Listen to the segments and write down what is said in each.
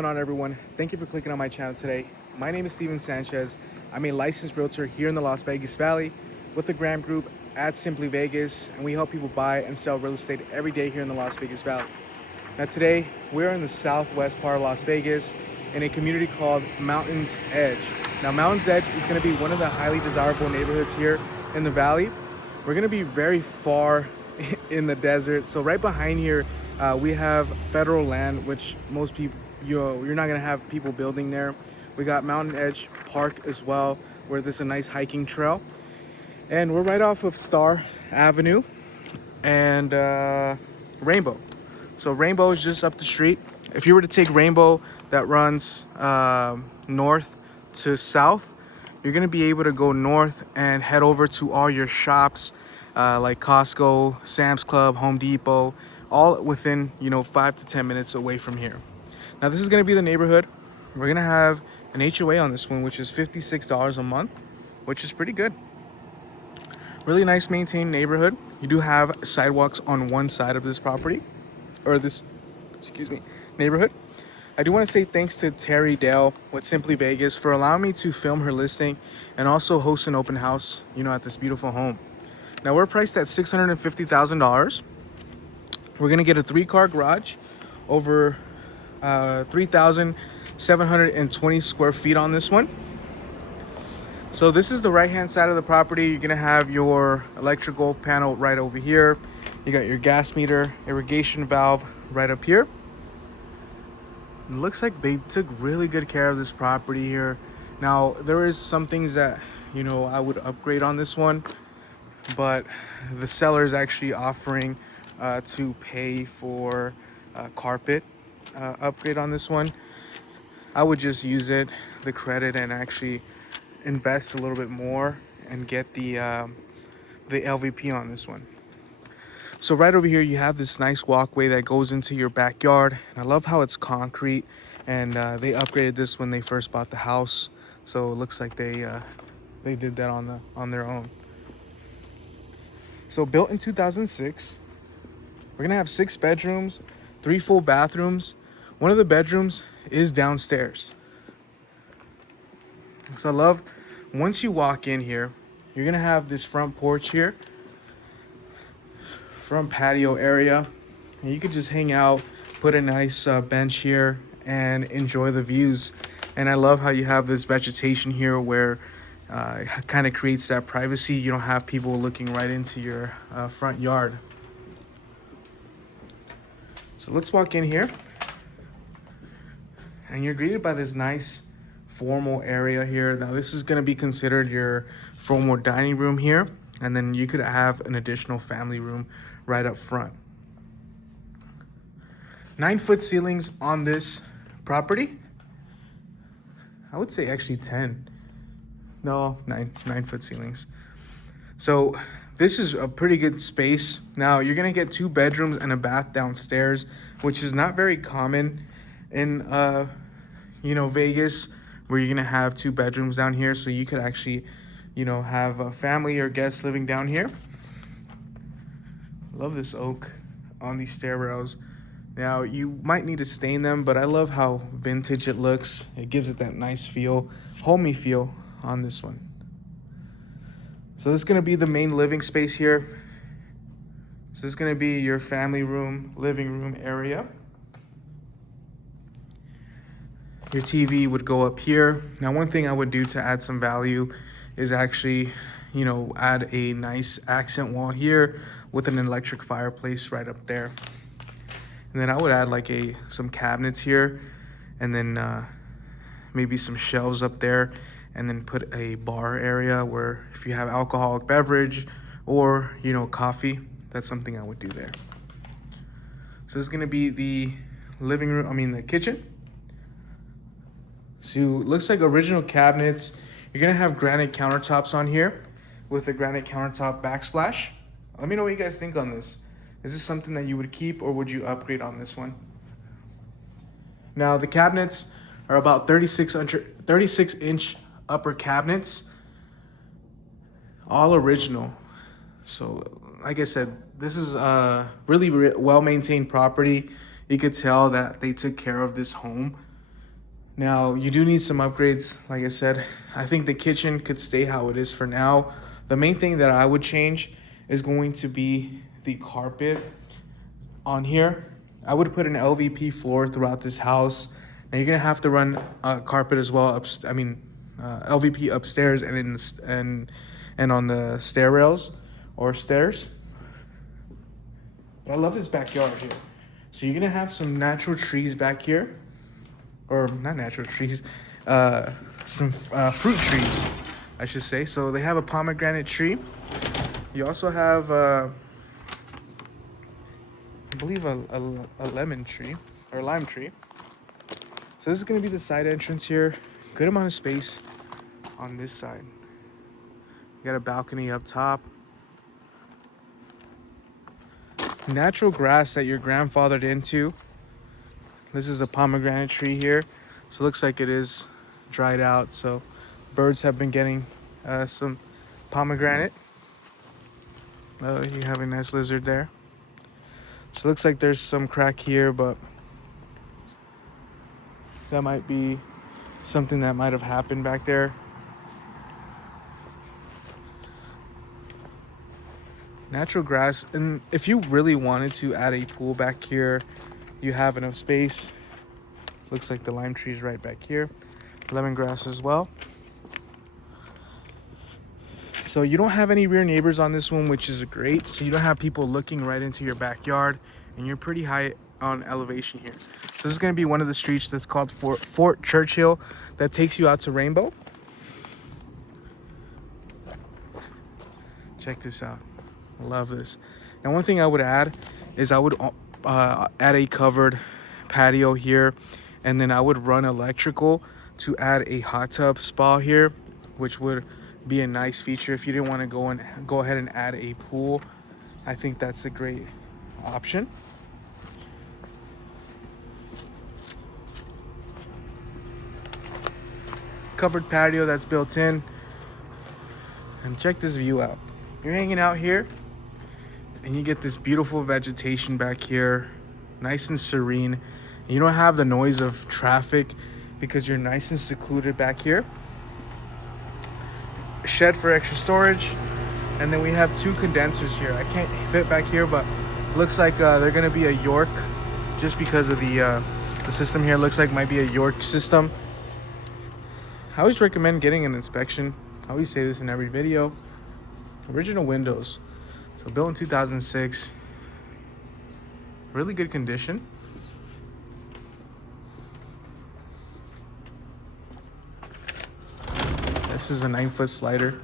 What's going on, everyone? Thank you for clicking on my channel today. My name is Sanchez. I'm a licensed realtor here in the Las Vegas Valley with the Graham Group at Simply Vegas, and we help people buy and sell real estate every day here in the Las Vegas Valley. Now today, we're in the southwest part of Las Vegas in a community called Mountain's Edge. Now Mountain's Edge is going to be one of the highly desirable neighborhoods here in the valley. We're going to be very far in the desert. So right behind here, we have federal land, which most people, you're not going to have people building there. We got Mountain Edge Park as well, where there's a nice hiking trail. And we're right off of Star Avenue and Rainbow. So Rainbow is just up the street. If you were to take Rainbow that runs north to south, you're going to be able to go north and head over to all your shops like Costco, Sam's Club, Home Depot, all within 5 to 10 minutes away from here. Now this is going to be the neighborhood. We're going to have an HOA on this one, which is $56 a month, which is pretty good. Really nice maintained neighborhood. You do have sidewalks on one side of this property, or this, neighborhood. I do want to say thanks to Terry Dale with Simply Vegas for allowing me to film her listing and also host an open house, at this beautiful home. Now we're priced at $650,000. We're going to get a 3-car garage over 3,720 square feet on this one. So this is the right hand side of the property. You're going to have your electrical panel right over here. You got your gas meter, irrigation valve right up here. It looks like they took really good care of this property here. Now there is some things that I would upgrade on this one, but the seller is actually offering to pay for carpet upgrade on this one. I would just use the credit, and actually invest a little bit more and get the LVP on this one. So right over here, you have this nice walkway that goes into your backyard. And I love how it's concrete, and they upgraded this when they first bought the house. So it looks like they did that on their own. So built in 2006, we're gonna have 6 bedrooms, 3 full bathrooms. One of the bedrooms is downstairs. So I love, once you walk in here, you're gonna have this front porch here, front patio area, and you could just hang out, put a nice bench here, and enjoy the views. And I love how you have this vegetation here where it kind of creates that privacy. You don't have people looking right into your front yard. So let's walk in here, and you're greeted by this nice formal area here. Now this is going to be considered your formal dining room here, and then you could have an additional family room right up front. 9-foot ceilings on this property. I would say actually 10. No, 9-foot ceilings. So this is a pretty good space. Now you're gonna get 2 bedrooms and a bath downstairs, which is not very common in Vegas, where you're gonna have 2 bedrooms down here. So you could actually have a family or guests living down here. Love this oak on these stair rails. Now you might need to stain them, but I love how vintage it looks. It gives it that nice feel, homey feel on this one. So this is gonna be the main living space here. So this is gonna be your family room, living room area. Your TV would go up here. Now one thing I would do to add some value is actually, add a nice accent wall here with an electric fireplace right up there. And then I would add like some cabinets here, and then maybe some shelves up there, and then put a bar area where if you have alcoholic beverage or coffee, that's something I would do there. So this is gonna be the living room, the kitchen. So it looks like original cabinets. You're gonna have granite countertops on here with a granite countertop backsplash. Let me know what you guys think on this. Is this something that you would keep, or would you upgrade on this one? Now the cabinets are about 36-inch upper cabinets, all original. So like I said, this is a really well-maintained property. You could tell that they took care of this home. Now, you do need some upgrades. Like I said, I think the kitchen could stay how it is for now. The main thing that I would change is going to be the carpet on here. I would put an LVP floor throughout this house. Now you're gonna have to run carpet as well. LVP upstairs and and on the stair rails or stairs. But I love this backyard here. So you're gonna have some natural trees back here, or not natural trees, some fruit trees, I should say. So they have a pomegranate tree. You also have, I believe, a lemon tree or lime tree. So this is gonna be the side entrance here. Good amount of space on this side. You got a balcony up top. Natural grass that you're grandfathered into. This is a pomegranate tree here. So it looks like it is dried out. So birds have been getting some pomegranate. You have a nice lizard there. So it looks like there's some crack here, but that might be something that might have happened back there. Natural grass. And if you really wanted to add a pool back here, you have enough space. Looks like the lime tree is right back here. Lemongrass as well. So you don't have any rear neighbors on this one, which is great. So you don't have people looking right into your backyard, and you're pretty high on elevation here. So this is going to be one of the streets that's called Fort Churchill that takes you out to Rainbow. Check this out. I love this. Now, one thing I would add is I would add a covered patio here, and then I would run electrical to add a hot tub spa here, which would be a nice feature if you didn't want to go ahead and add a pool. I think that's a great option. Covered patio that's built in. And check this view out. You're hanging out here and you get this beautiful vegetation back here, nice and serene. You don't have the noise of traffic because you're nice and secluded back here. A shed for extra storage, and then we have two condensers here. I can't fit back here, but it looks like they're gonna be a York, just because of the system here. Looks like might be a York system. I always recommend getting an inspection. I always say this in every video. Original windows, so built in 2006. Really good condition. This is a 9-foot slider,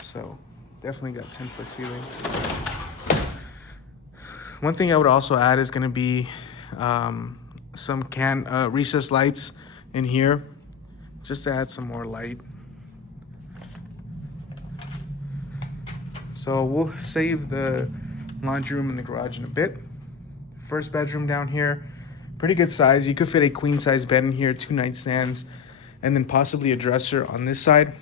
so definitely got 10-foot ceilings. One thing I would also add is going to be some recessed lights in here, just to add some more light. So we'll save the laundry room and the garage in a bit. First bedroom down here, pretty good size. You could fit a queen size bed in here, 2 nightstands, and then possibly a dresser on this side.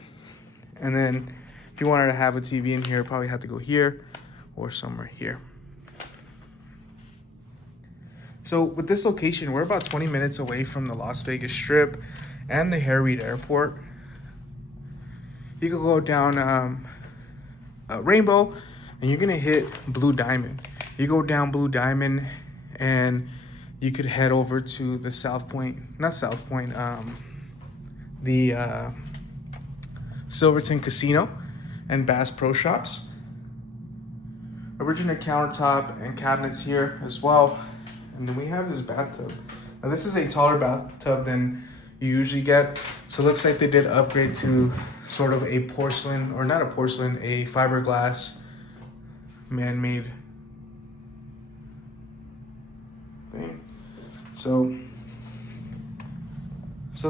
And then if you wanted to have a TV in here, probably have to go here or somewhere here. So with this location, we're about 20 minutes away from the Las Vegas Strip and the Harry Reid Airport. You could go down Rainbow and you're gonna hit Blue Diamond. You go down Blue Diamond and you could head over to the the Silverton Casino and Bass Pro Shops. Original countertop and cabinets here as well. And then we have this bathtub. Now this is a taller bathtub than you usually get. So it looks like they did upgrade to sort of a porcelain, or not a porcelain, a fiberglass man-made thing. So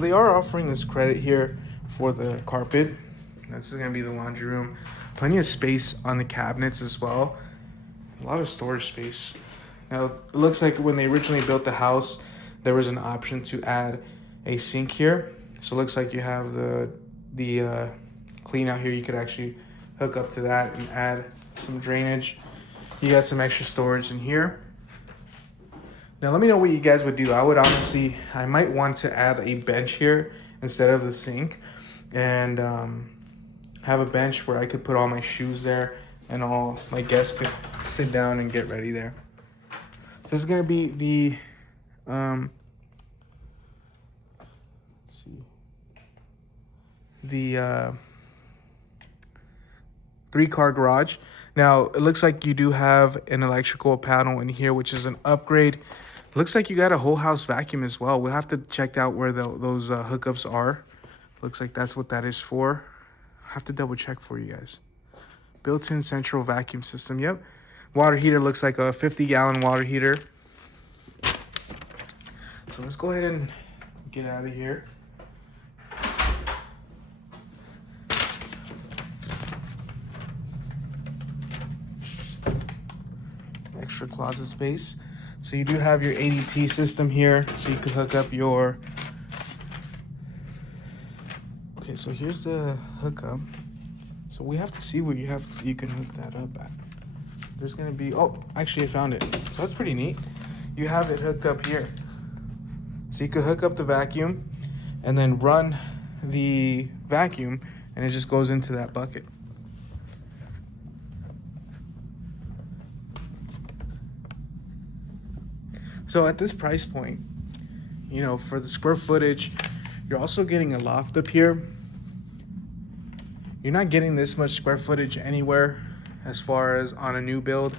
they are offering this credit here for the carpet. This is gonna be the laundry room. Plenty of space on the cabinets as well. A lot of storage space. Now, it looks like when they originally built the house, there was an option to add a sink here. So it looks like you have the clean out here. You could actually hook up to that and add some drainage. You got some extra storage in here. Now let me know what you guys would do. I might want to add a bench here instead of the sink, and have a bench where I could put all my shoes there and all my guests could sit down and get ready there. So this is gonna be the let's see, the 3-car garage. Now it looks like you do have an electrical panel in here, which is an upgrade. Looks like you got a whole house vacuum as well. We'll have to check out where those hookups are. Looks like that's what that is for. I have to double check for you guys. Built-in central vacuum system. Yep. Water heater looks like a 50-gallon water heater. So let's go ahead and get out of here. Extra closet space. So you do have your ADT system here, so you could hook up your... Okay, so here's the hookup. So we have to see where you can hook that up at. There's gonna be, oh, actually I found it. So that's pretty neat. You have it hooked up here. So you could hook up the vacuum and then run the vacuum and it just goes into that bucket. So at this price point, you know, for the square footage, you're also getting a loft up here. You're not getting this much square footage anywhere as far as on a new build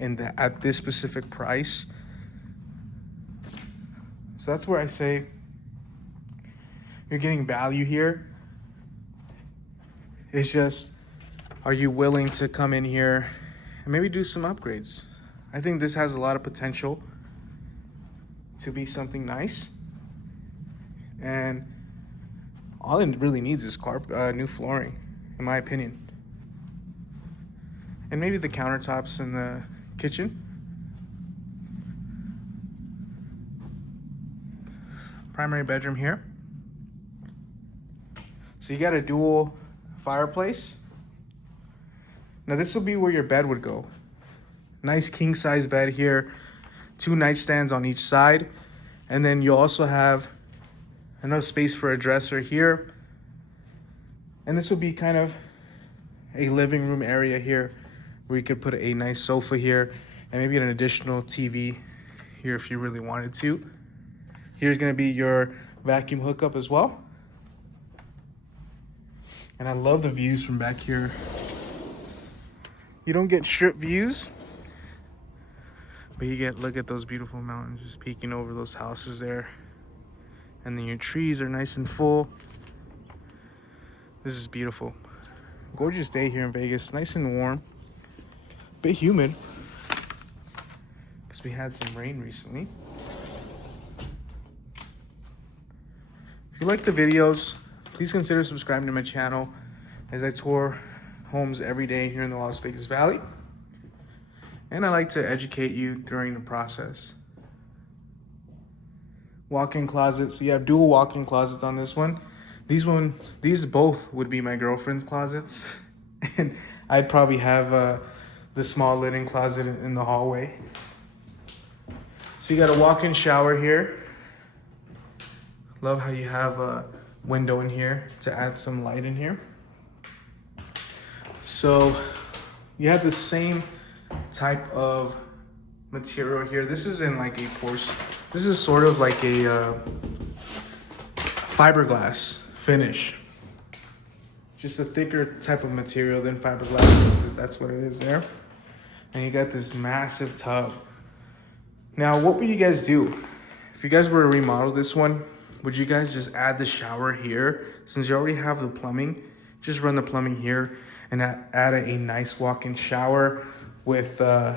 at this specific price. So that's where I say you're getting value here. It's just, are you willing to come in here and maybe do some upgrades? I think this has a lot of potential to be something nice, and all it really needs is new flooring, in my opinion, and maybe the countertops in the kitchen. Primary bedroom here. So you got a dual fireplace. Now this will be where your bed would go. Nice king size bed here. 2 nightstands on each side, and then you'll also have enough space for a dresser here, and this will be kind of a living room area here where you could put a nice sofa here and maybe an additional TV here if you really wanted to. Here's going to be your vacuum hookup as well, and I love the views from back here. You don't get strip views, but you get, look at those beautiful mountains just peeking over those houses there. And then your trees are nice and full. This is beautiful. Gorgeous day here in Vegas, nice and warm. Bit humid, because we had some rain recently. If you like the videos, please consider subscribing to my channel as I tour homes every day here in the Las Vegas Valley. And I like to educate you during the process. Walk-in closets. So you have dual walk-in closets on this one. These both would be my girlfriend's closets. And I'd probably have the small linen closet in the hallway. So you got a walk-in shower here. Love how you have a window in here to add some light in here. So you have the same type of material here. This is in like a porcelain. This is sort of like a fiberglass finish. Just a thicker type of material than fiberglass. That's what it is there. And you got this massive tub. Now, what would you guys do? If you guys were to remodel this one, would you guys just add the shower here? Since you already have the plumbing, just run the plumbing here and add a nice walk-in shower with, I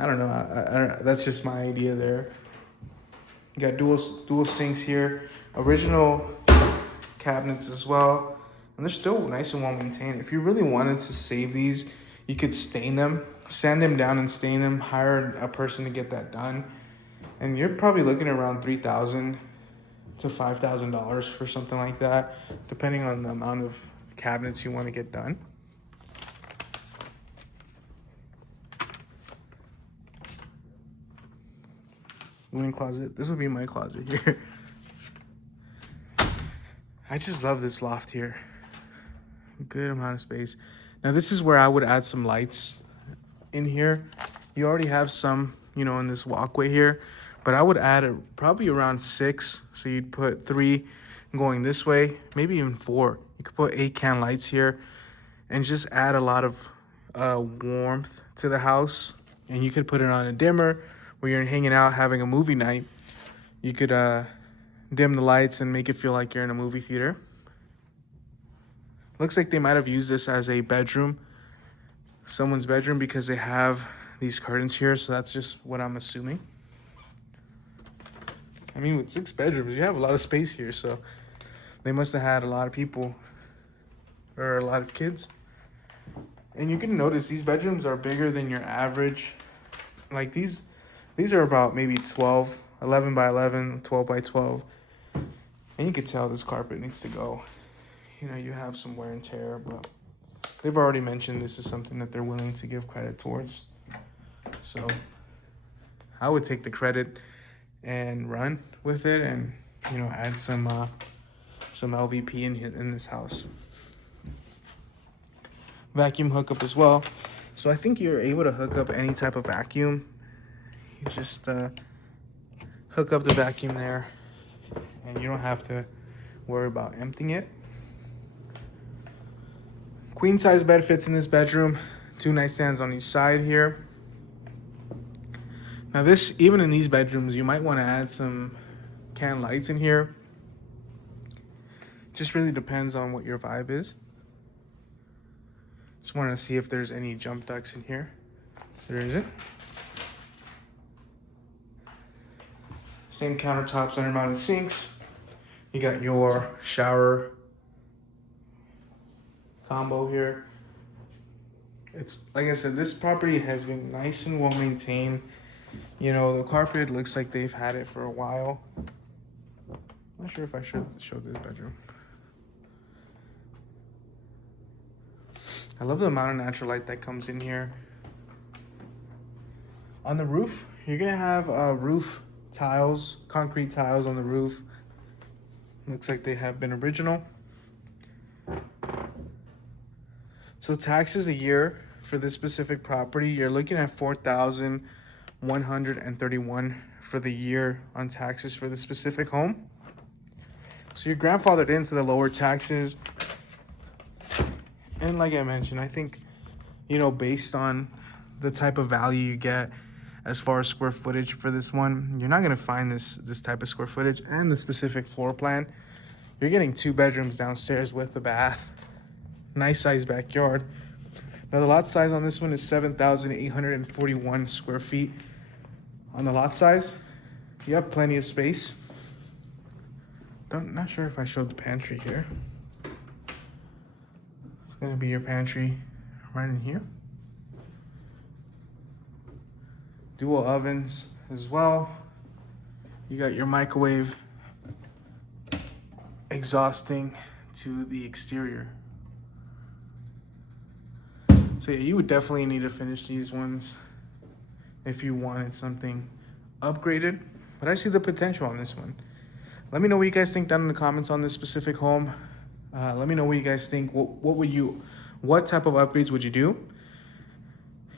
don't know, that's just my idea there. You got dual sinks here, original cabinets as well, and they're still nice and well maintained. If you really wanted to save these, you could stain them, sand them down and stain them, hire a person to get that done, and you're probably looking at around $3,000 to $5,000 for something like that, depending on the amount of cabinets you want to get done. linen closet. This would be my closet here. I just love this loft here. Good amount of space. Now this is where I would add some lights in here. You already have some, you know, in this walkway here, but I would add probably around 6. So you'd put 3 going this way, maybe even 4. You could put 8 can lights here and just add a lot of warmth to the house. And you could put it on a dimmer where you're hanging out having a movie night. You could dim the lights and make it feel like you're in a movie theater. Looks like they might have used this as a bedroom, someone's bedroom, because they have these curtains here. So that's just what I'm assuming. I mean, with 6 bedrooms, you have a lot of space here. So they must have had a lot of people or a lot of kids. And you can notice these bedrooms are bigger than your average. Like these are about maybe 11 by 11, 12 by 12. And you can tell this carpet needs to go. You know, you have some wear and tear, but they've already mentioned this is something that they're willing to give credit towards. So I would take the credit and run with it, and, you know, add some LVP in this house. Vacuum hookup as well. So I think you're able to hook up any type of vacuum. You just hook up the vacuum there, and you don't have to worry about emptying it. Queen size bed fits in this bedroom. 2 nightstands on each side here. Now this, even in these bedrooms, you might want to add some can lights in here. Just really depends on what your vibe is. Just wanted to see if there's any jump ducts in here. There isn't. Same countertops, under-mounted sinks. You got your shower combo here. It's, like I said, this property has been nice and well maintained. You know, the carpet looks like they've had it for a while. Not sure if I should show this bedroom. I love the amount of natural light that comes in here. On the roof, you're gonna have roof tiles, concrete tiles on the roof. Looks like they have been original. So taxes a year for this specific property, you're looking at $4,131 for the year on taxes for this specific home. So you're grandfathered into the lower taxes. And like I mentioned, I think, you know, based on the type of value you get as far as square footage for this one, you're not going to find this type of square footage and the specific floor plan. You're getting 2 bedrooms downstairs with a bath. Nice size backyard. Now the lot size on this one is 7,841 square feet. On the lot size, you have plenty of space. Not sure if I showed the pantry here. It's gonna be your pantry right in here. Dual ovens as well. You got your microwave exhausting to the exterior. So yeah, you would definitely need to finish these ones if you wanted something upgraded. But I see the potential on this one. Let me know what you guys think down in the comments on this specific home. Let me know what you guys think. What type of upgrades would you do?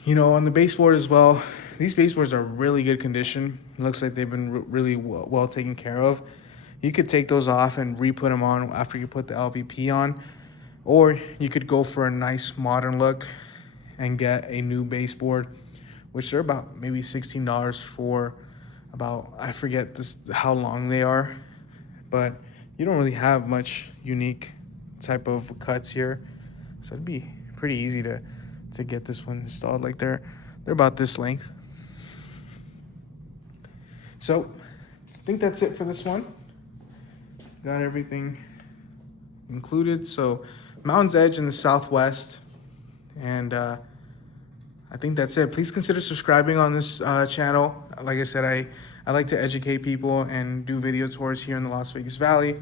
You know, on the baseboard as well, these baseboards are really good condition. It looks like they've been really well taken care of. You could take those off and re-put them on after you put the LVP on. Or you could go for a nice modern look and get a new baseboard, which they're about maybe $16 for about, I forget how long they are, but you don't really have much unique type of cuts here. So it'd be pretty easy to get this one installed. Like they're about this length. So I think that's it for this one. Got everything included. So Mountain's Edge in the southwest, and I think that's it. Please consider subscribing on this channel. Like I said, I like to educate people and do video tours here in the Las Vegas Valley.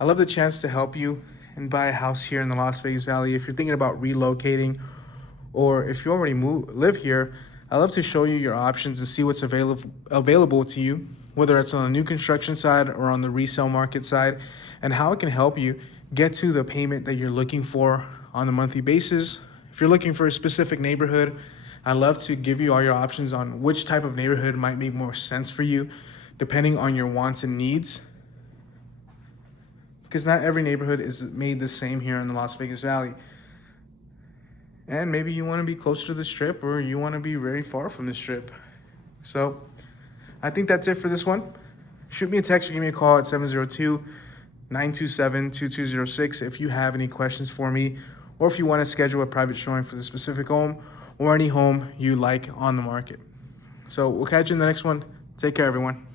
I love the chance to help you and buy a house here in the Las Vegas Valley. If you're thinking about relocating, or if you already live here, I love to show you your options and see what's available to you, whether it's on the new construction side or on the resale market side, and how it can help you get to the payment that you're looking for on a monthly basis. If you're looking for a specific neighborhood, I love to give you all your options on which type of neighborhood might make more sense for you, depending on your wants and needs. Because not every neighborhood is made the same here in the Las Vegas Valley. And maybe you want to be closer to the strip, or you want to be very far from the strip. So I think that's it for this one. Shoot me a text or give me a call at 702-927-2206 if you have any questions for me, or if you want to schedule a private showing for the specific home or any home you like on the market. So we'll catch you in the next one. Take care, everyone.